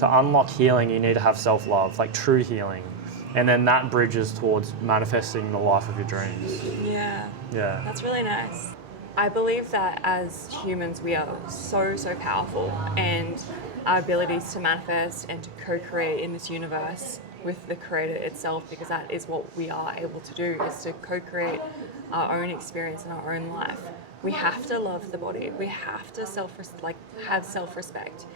to unlock healing, you need to have self-love, like true healing. And then that bridges towards manifesting the life of your dreams. Yeah. Yeah. That's really nice. I believe that as humans, we are so powerful, and our abilities to manifest and to co-create in this universe with the creator itself, because that is what we are able to do, is to co-create our own experience in our own life. We have to love the body. We have to have self-respect.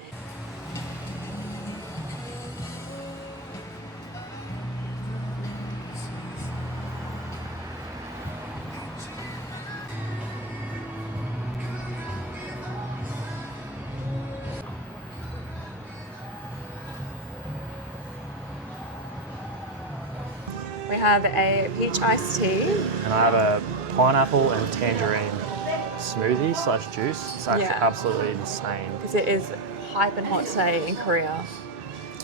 We have a peach iced tea. And I have a pineapple and tangerine smoothie / juice. It's actually absolutely insane. Because it is hype and hot today in Korea.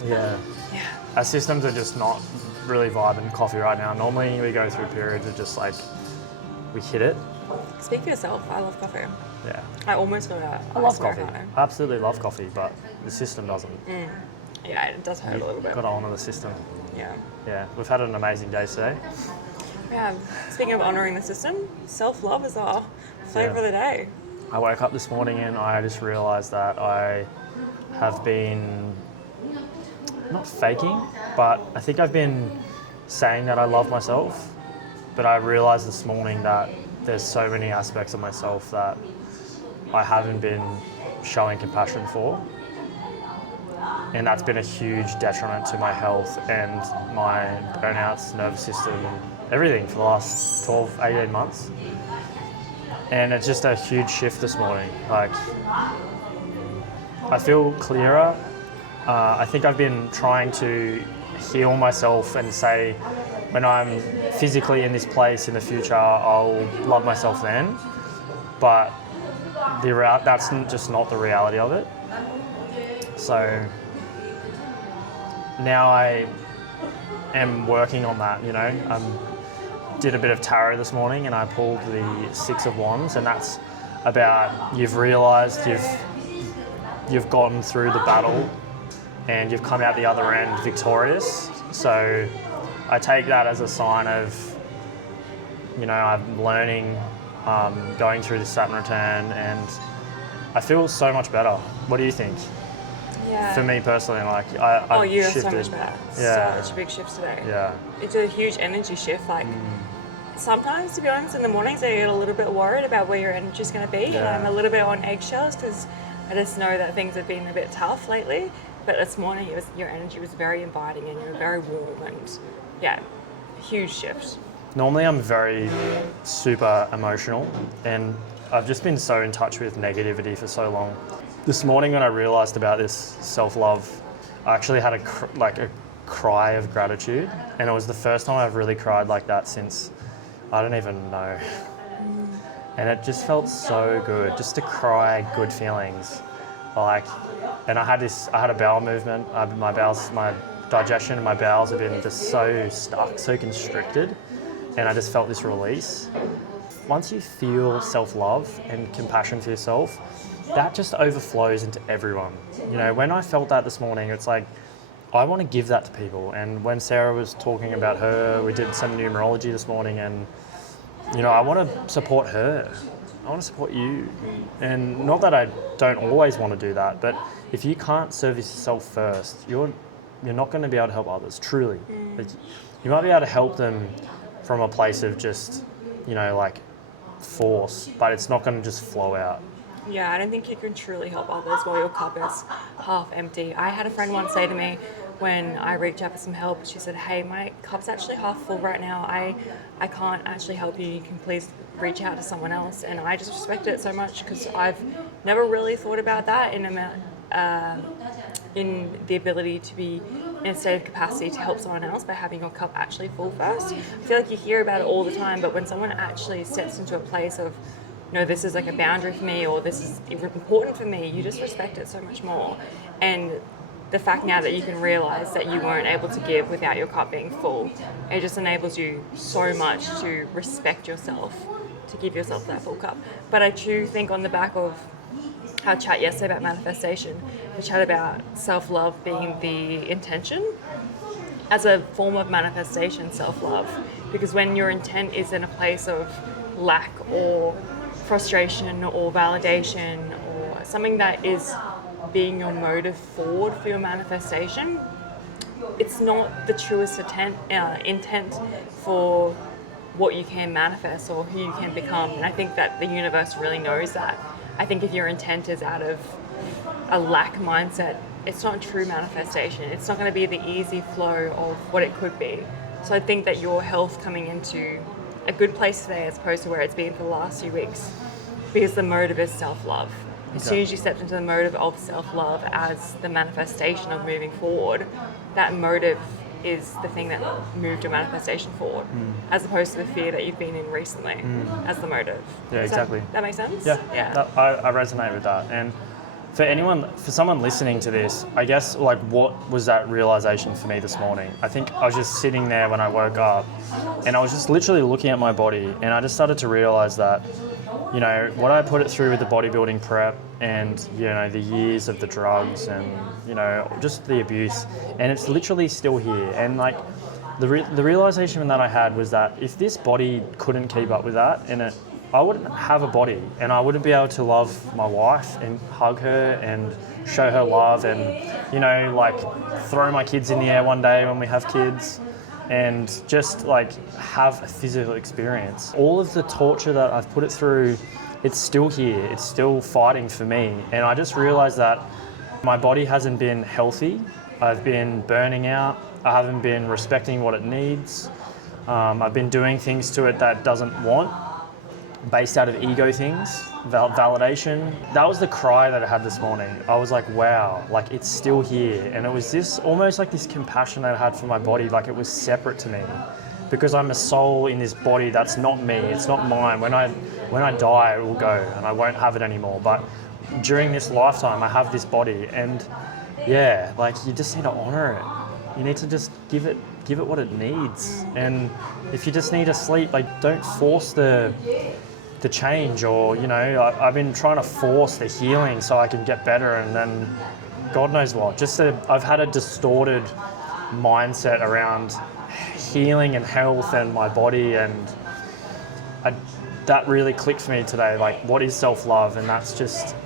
Yeah. Yeah. Our systems are just not really vibing coffee right now. Normally we go through periods of just like, we hit it. Speak for yourself, I love coffee. Yeah. I almost got out. I love coffee. I absolutely love coffee, but the system doesn't. Yeah, it does hurt a little bit. Got to honour the system. Yeah. Yeah, we've had an amazing day today. Yeah. Speaking of honouring the system, self-love is our flavour of the day. I woke up this morning and I just realised that I have been not faking, but I think I've been saying that I love myself. But I realised this morning that there's so many aspects of myself that I haven't been showing compassion for. And that's been a huge detriment to my health and my burnouts, nervous system, everything for the last 12, 18 months. And it's just a huge shift this morning. Like, I feel clearer. I think I've been trying to heal myself and say, when I'm physically in this place in the future, I'll love myself then. But that's just not the reality of it. So now I am working on that, you know. Did a bit of tarot this morning and I pulled the 6 of Wands, and that's about you've realised you've gotten through the battle and you've come out the other end victorious. So I take that as a sign of, you know, I'm learning, going through this Saturn return, and I feel so much better. What do you think? Yeah. For me personally, like I've you have shifted. so much better. Yeah. Such a big shift today. Yeah. It's a huge energy shift. Like sometimes, to be honest, in the mornings I get a little bit worried about where your energy's going to be, and I'm a little bit on eggshells because I just know that things have been a bit tough lately. But this morning, your energy was very inviting and you were very warm, and huge shift. Normally I'm very super emotional, and I've just been so in touch with negativity for so long. This morning when I realised about this self-love, I actually had a cry of gratitude, and it was the first time I've really cried like that since I don't even know. And it just felt so good, just to cry good feelings. And I had a bowel movement. My digestion and my bowels have been just so stuck, so constricted, and I just felt this release. Once you feel self-love and compassion for yourself, that just overflows into everyone. You know, when I felt that this morning, it's like, I want to give that to people. And when Ssarah was talking about her, we did some numerology this morning, and, you know, I want to support her. I want to support you. And not that I don't always want to do that, but if you can't service yourself first, you're not going to be able to help others, truly. Like, you might be able to help them from a place of just, you know, like force, but it's not going to just flow out. Yeah, I don't think you can truly help others while your cup is half empty. I had a friend once say to me when I reached out for some help, she said, hey, my cup's actually half full right now. I can't actually help you. You can please reach out to someone else. And I just respected it so much because I've never really thought about that in the ability to be in a state of capacity to help someone else by having your cup actually full first. I feel like you hear about it all the time, but when someone actually steps into a place of, no, this is like a boundary for me, or this is important for me, you just respect it so much more. And the fact now that you can realize that you weren't able to give without your cup being full, it just enables you so much to respect yourself, to give yourself that full cup. But I do think on the back of our chat yesterday about manifestation, we chat about self-love being the intention as a form of manifestation, self-love. Because when your intent is in a place of lack or frustration or validation or something that is being your motive forward for your manifestation, it's not the truest intent for what you can manifest or who you can become. And I think that the universe really knows that. I think if your intent is out of a lack mindset, it's not true manifestation. It's not going to be the easy flow of what it could be. So I think that your health coming into a good place today as opposed to where it's been for the last few weeks, because the motive is self-love. As soon as you stepped into the motive of self-love as the manifestation of moving forward, that motive is the thing that moved your manifestation forward, as opposed to the fear that you've been in recently as the motive. Yeah, exactly. That makes sense? Yeah. I resonate with that. And for someone listening to this, I guess, like, what was that realization for me this morning? I think I was just sitting there when I woke up and I was just literally looking at my body, and I just started to realize that, you know, what I put it through with the bodybuilding prep and, you know, the years of the drugs and, you know, just the abuse, and it's literally still here. And like the realization that I had was that if this body couldn't keep up with that, I wouldn't have a body, and I wouldn't be able to love my wife and hug her and show her love and, you know, like throw my kids in the air one day when we have kids and just like have a physical experience. All of the torture that I've put it through, it's still here. It's still fighting for me. And I just realized that my body hasn't been healthy. I've been burning out. I haven't been respecting what it needs. I've been doing things to it that doesn't want, based out of ego things, validation. That was the cry that I had this morning. I was like, wow, like it's still here. And it was this almost like this compassion that I had for my body, like it was separate to me, because I'm a soul in this body that's not me, it's not mine. When I die, it will go and I won't have it anymore. But during this lifetime, I have this body, and yeah, like you just need to honor it. You need to just give it what it needs. And if you just need to sleep, like don't force the change, or, you know, I've been trying to force the healing so I can get better, and then God knows what. I've had a distorted mindset around healing and health and my body, and that really clicked for me today. Like, what is self-love? And that's just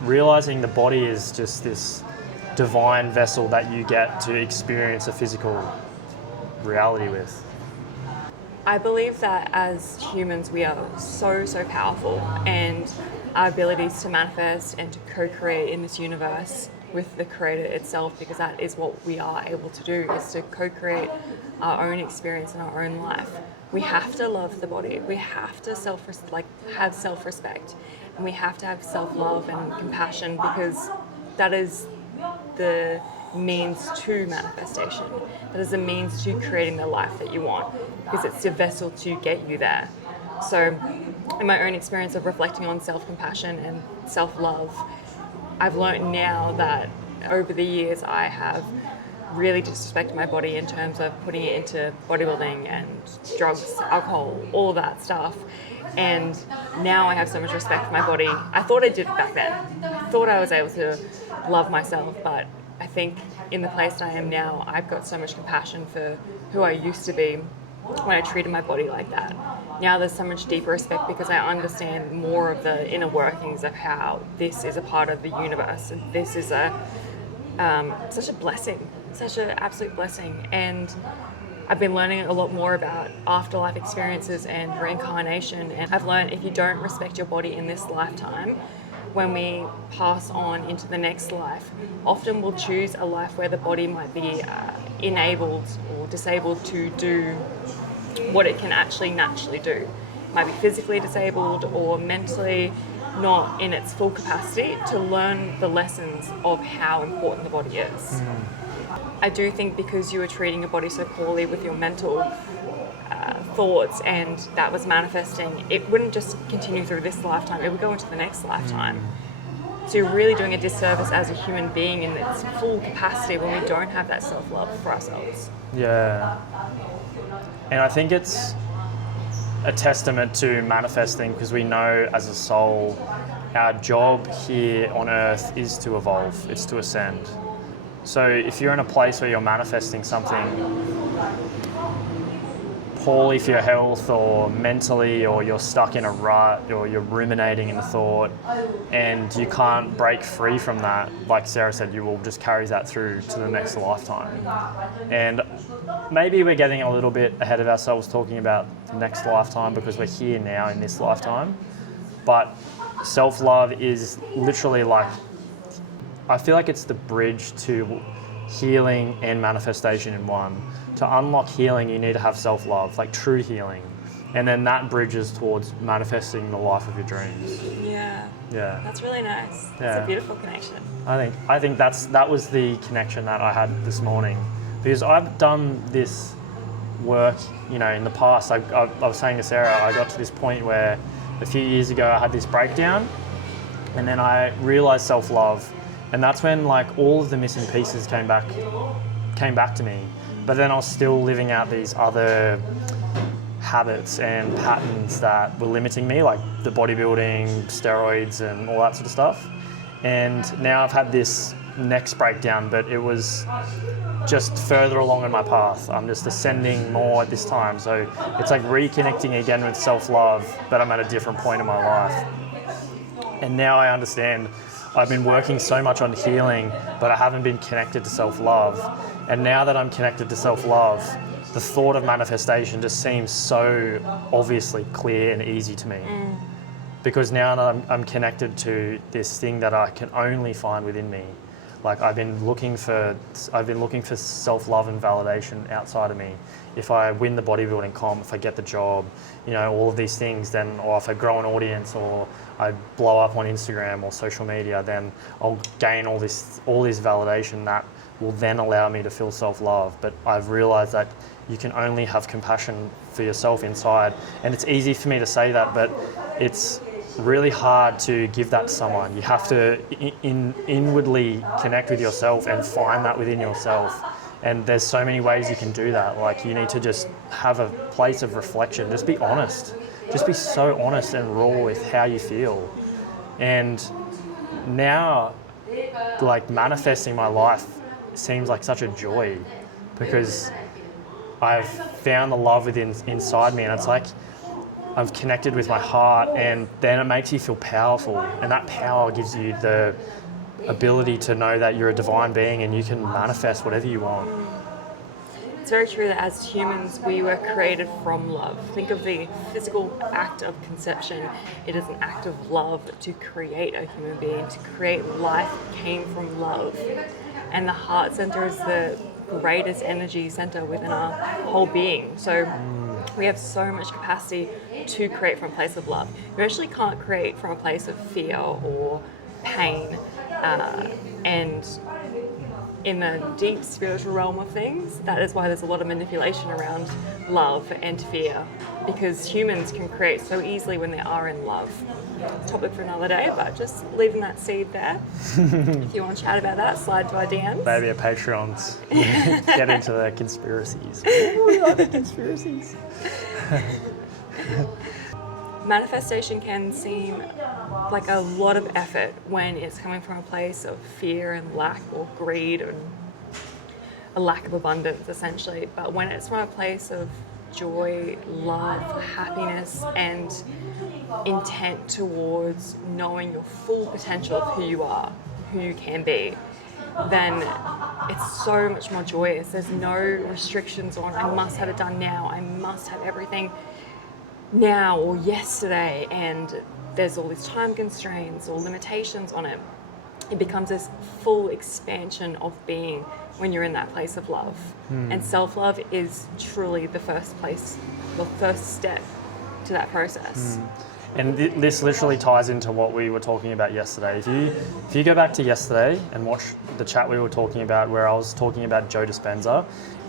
realizing the body is just this divine vessel that you get to experience a physical reality with. I believe that as humans we are so powerful, and our abilities to manifest and to co-create in this universe with the creator itself, because that is what we are able to do, is to co-create our own experience in our own life. We have to love the body. We have to have self-respect, and we have to have self-love and compassion, because that is the means to manifestation. That is the means to creating the life that you want, because it's your vessel to get you there. So in my own experience of reflecting on self-compassion and self-love, I've learned now that over the years I have really disrespected my body in terms of putting it into bodybuilding and drugs, alcohol, all of that stuff. And now I have so much respect for my body. I thought I did back then. I thought I was able to love myself, but I think in the place I am now, I've got so much compassion for who I used to be when I treated my body like that. Now there's so much deeper respect, because I understand more of the inner workings of how this is a part of the universe, and this is such a blessing, such an absolute blessing. And I've been learning a lot more about afterlife experiences and reincarnation, and I've learned if you don't respect your body in this lifetime, when we pass on into the next life, often we'll choose a life where the body might be enabled or disabled to do what it can actually naturally do. It might be physically disabled or mentally not in its full capacity to learn the lessons of how important the body is. I do think because you were treating your body so poorly with your mental thoughts, and that was manifesting, it wouldn't just continue through this lifetime, it would go into the next lifetime. So you're really doing a disservice as a human being in its full capacity when we don't have that self-love for ourselves. Yeah. And I think it's a testament to manifesting, because we know as a soul our job here on earth is to evolve, it's to ascend. So if you're in a place where you're manifesting something poorly for your health or mentally, or you're stuck in a rut, or you're ruminating in a thought and you can't break free from that, like Ssarah said, you will just carry that through to the next lifetime. And maybe we're getting a little bit ahead of ourselves talking about the next lifetime because we're here now in this lifetime. But self-love is literally like, I feel like it's the bridge to healing and manifestation in one. To unlock healing, you need to have self-love, like true healing. And then that bridges towards manifesting the life of your dreams. Yeah. Yeah. That's really nice. Yeah. It's a beautiful connection. I think that was the connection that I had this morning. Because I've done this work, in the past. I was saying to Ssarah, I got to this point where a few years ago I had this breakdown, and then I realized self-love. And that's when like all of the missing pieces came back to me. But then I was still living out these other habits and patterns that were limiting me, like the bodybuilding, steroids, and all that sort of stuff. And now I've had this next breakdown, but it was just further along in my path. I'm just ascending more at this time. So it's like reconnecting again with self-love, but I'm at a different point in my life. And now I understand I've been working so much on healing, but I haven't been connected to self-love. And now that I'm connected to self-love, the thought of manifestation just seems so obviously clear and easy to me. Because now that I'm connected to this thing that I can only find within me. Like I've been looking for self-love and validation outside of me. If I win the bodybuilding comp, if I get the job, all of these things, then, or if I grow an audience, or I blow up on Instagram or social media, then I'll gain all this validation that will then allow me to feel self-love. But I've realized that you can only have compassion for yourself inside. And it's easy for me to say that, but it's really hard to give that to someone. You have to inwardly connect with yourself and find that within yourself. And there's so many ways you can do that. Like you need to just have a place of reflection. Just be honest. Just be so honest and raw with how you feel. And now, like manifesting my life seems like such a joy because I've found the love inside me, and it's like I've connected with my heart, and then it makes you feel powerful, and that power gives you the ability to know that you're a divine being and you can manifest whatever you want. It's very true that as humans we were created from love. Think of the physical act of conception. It is an act of love to create a human being. To create life came from love. And the heart center is the greatest energy center within our whole being. So we have so much capacity to create from a place of love. You actually can't create from a place of fear or pain. And in the deep spiritual realm of things, that is why there's a lot of manipulation around love and fear, because humans can create so easily when they are in love. Topic for another day, but just leaving that seed there. If you want to chat about that, slide to our DMs. Maybe a Patreons. Get into the conspiracies. Ooh, I like conspiracies. Manifestation can seem like a lot of effort when it's coming from a place of fear and lack or greed and a lack of abundance, essentially. But when it's from a place of joy, love, happiness, and intent towards knowing your full potential of who you are, who you can be, then it's so much more joyous. There's no restrictions on, I must have it done now, I must have everything now or yesterday, and there's all these time constraints or limitations on it. It becomes this full expansion of being when you're in that place of love. And self-love is truly the first step to that process. And this literally ties into what we were talking about yesterday. If you go back to yesterday and watch the chat we were talking about, where I was talking about Joe Dispenza,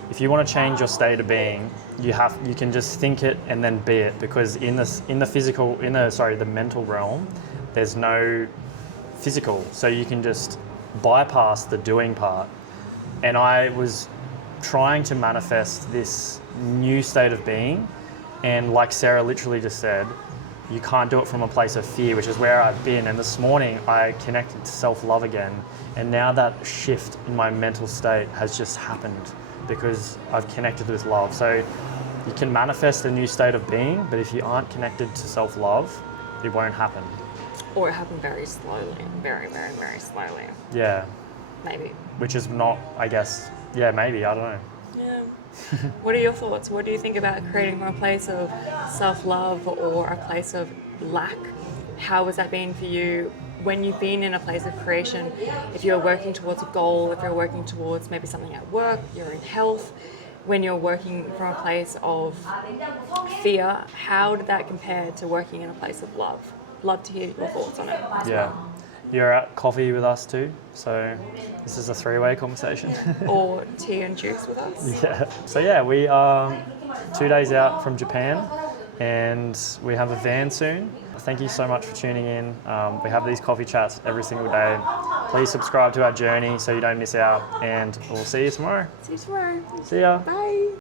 if you want to change your state of being, you can just think it and then be it, because in the mental realm, there's no physical, so you can just bypass the doing part. And I was trying to manifest this new state of being, and like Ssarah literally just said, you can't do it from a place of fear, which is where I've been. And this morning I connected to self-love again. And now that shift in my mental state has just happened because I've connected with love. So you can manifest a new state of being, but if you aren't connected to self-love, it won't happen. Or it happened very slowly, very, very, very slowly. Yeah. Maybe. Which is not, I guess, yeah, maybe, I don't know. Yeah. What are your thoughts? What do you think about creating from a place of self-love or a place of lack? How has that been for you when you've been in a place of creation? If you're working towards a goal, if you're working towards maybe something at work, you're in health, when you're working from a place of fear, how did that compare to working in a place of love? Love to hear your thoughts on it as Yeah. well. You're at coffee with us too, so this is a three-way conversation. Or tea and juice with us. Yeah. So yeah, we are 2 days out from Japan and we have a van soon. Thank you so much for tuning in. We have these coffee chats every single day. Please subscribe to our journey so you don't miss out, and we'll see you tomorrow. See you tomorrow. See ya. Bye.